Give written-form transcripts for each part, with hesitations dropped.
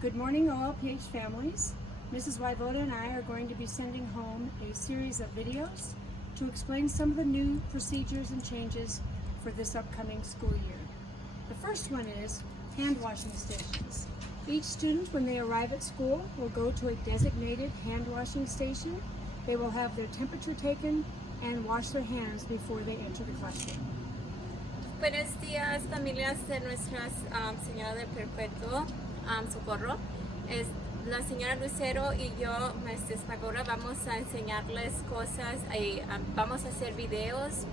Good morning, OLPH families. Mrs. Wyvoda and I are going to be sending home a series of videos to explain some of the new procedures and changes for this upcoming school year. The first one is hand washing stations. Each student, when they arrive at school, will go to a designated hand washing station. They will have their temperature taken and wash their hands before they enter the classroom. Buenos días, familias de nuestra Señora del Perpetuo Socorro. La señora Lucero y yo, Mrs. Magora, vamos a enseñarles cosas y vamos a hacer videos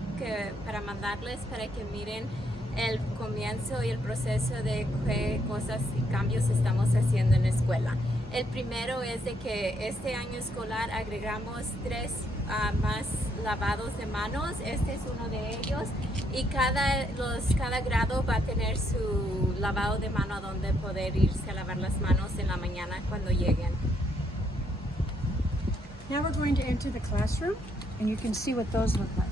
para mandarles para que miren el comienzo y el proceso de qué cosas y cambios estamos haciendo en la escuela. El primero es de que este año escolar agregamos 3 más lavados de manos. Este es uno de ellos y cada grado va a tener su lavado de mano a donde poder irse a lavar las manos en la mañana cuando lleguen. Now we're going to enter the classroom and you can see what those look like.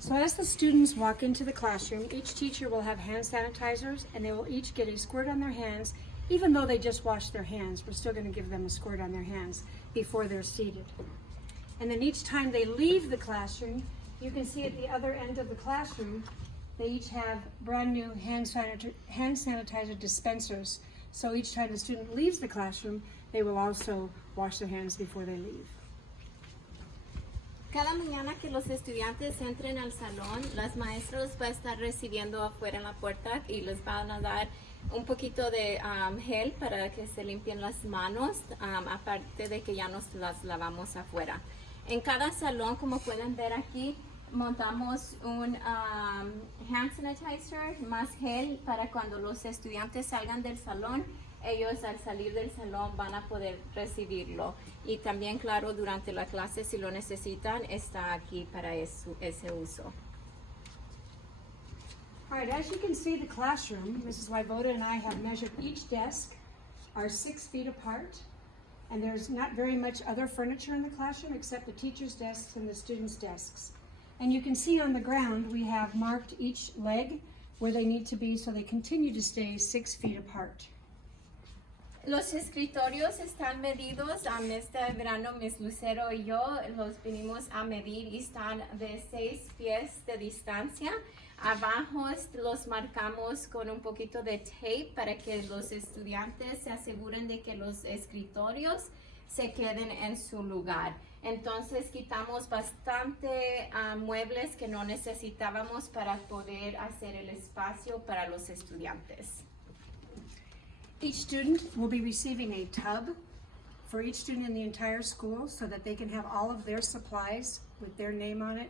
So as the students walk into the classroom, each teacher will have hand sanitizers and they will each get a squirt on their hands. Even though they just washed their hands, we're still going to give them a squirt on their hands before they're seated. And then each time they leave the classroom, you can see at the other end of the classroom, they each have brand new hand sanitizer dispensers. So each time the student leaves the classroom, they will also wash their hands before they leave. Cada mañana que los estudiantes entren al salón, las maestras van a estar recibiendo afuera en la puerta y les van a dar un poquito de gel para que se limpien las manos, aparte de que ya nos las lavamos afuera. En cada salón, como pueden ver aquí, montamos un hand sanitizer más gel para cuando los estudiantes salgan del salón, ellos al salir del salón van a poder recibirlo. Y también, claro, durante la clase, si lo necesitan, está aquí para ese uso. All right, as you can see, the classroom, Mrs. Wyvoda and I have measured each desk are 6 feet apart. And there's not very much other furniture in the classroom except the teacher's desks and the students' desks. And you can see on the ground, we have marked each leg where they need to be so they continue to stay 6 feet apart. Los escritorios están medidos. Este verano, Miss Lucero y yo los vinimos a medir y están de 6 pies de distancia. Abajo los marcamos con un poquito de tape para que los estudiantes se aseguren de que los escritorios se queden en su lugar. Entonces quitamos bastante muebles que no necesitábamos para poder hacer el espacio para los estudiantes. Each student will be receiving a tub for each student in the entire school so that they can have all of their supplies with their name on it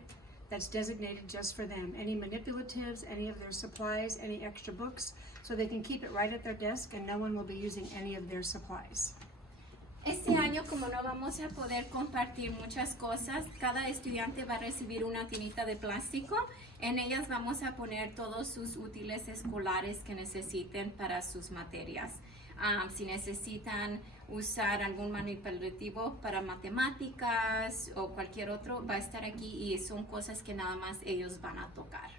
that's designated just for them. Any manipulatives, any of their supplies, any extra books, so they can keep it right at their desk and no one will be using any of their supplies. Este año, como no vamos a poder compartir muchas cosas, cada estudiante va a recibir una tinita de plástico. En ellas vamos a poner todos sus útiles escolares que necesiten para sus materias. Si necesitan usar algún manipulativo para matemáticas o cualquier otro, va a estar aquí y son cosas que nada más ellos van a tocar.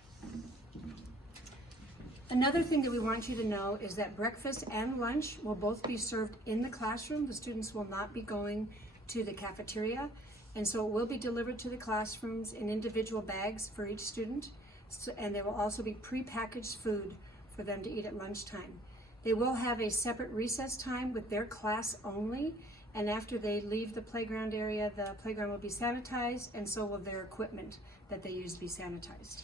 Another thing that we want you to know is that breakfast and lunch will both be served in the classroom. The students will not be going to the cafeteria, and so it will be delivered to the classrooms in individual bags for each student, and there will also be pre-packaged food for them to eat at lunchtime. They will have a separate recess time with their class only, and after they leave the playground area, the playground will be sanitized, and so will their equipment that they use be sanitized.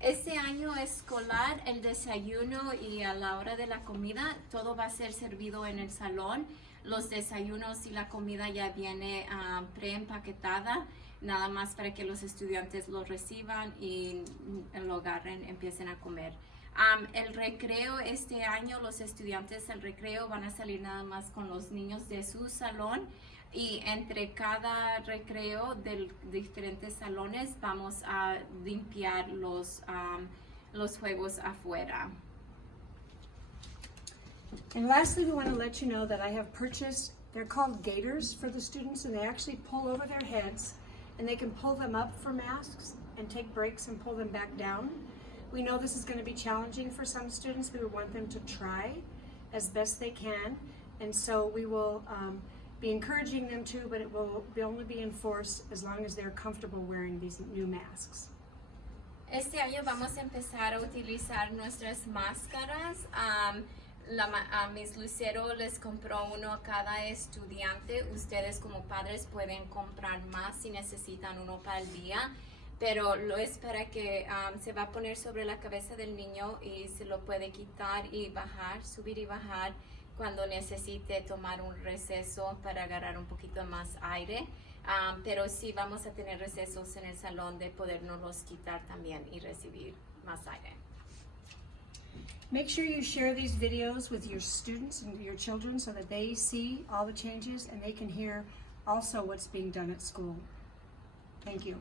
Este año escolar, el desayuno y a la hora de la comida, todo va a ser servido en el salón. Los desayunos y la comida ya viene preempaquetada, nada más para que los estudiantes lo reciban y lo agarren, empiecen a comer. El recreo este año, los estudiantes del recreo van a salir nada más con los niños de su salón. Y entre cada recreo de diferentes salones vamos a limpiar los juegos afuera. And lastly, we want to let you know that I have purchased, they're called gaiters for the students, and they actually pull over their heads and they can pull them up for masks and take breaks and pull them back down. We know this is going to be challenging for some students. We want them to try as best they can, and so we will be encouraging them to, but it will only be enforced as long as they're comfortable wearing these new masks. Este año vamos a empezar a utilizar nuestras máscaras. Miss Lucero les compró uno a cada estudiante. Ustedes como padres pueden comprar más si necesitan uno para el día, pero lo es para que se va a poner sobre la cabeza del niño y se lo puede quitar y bajar, subir y bajar cuando necesite tomar un receso para agarrar un poquito más aire. Pero sí vamos a tener recesos en el salón de podernos quitar también y recibir más aire. Make sure you share these videos with your students and your children so that they see all the changes and they can hear also what's being done at school. Thank you.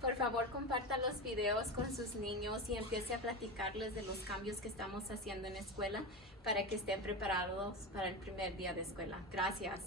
Por favor, compartan los videos con sus niños y empiece a platicarles de los cambios que estamos haciendo en la escuela para que estén preparados para el primer día de escuela. Gracias.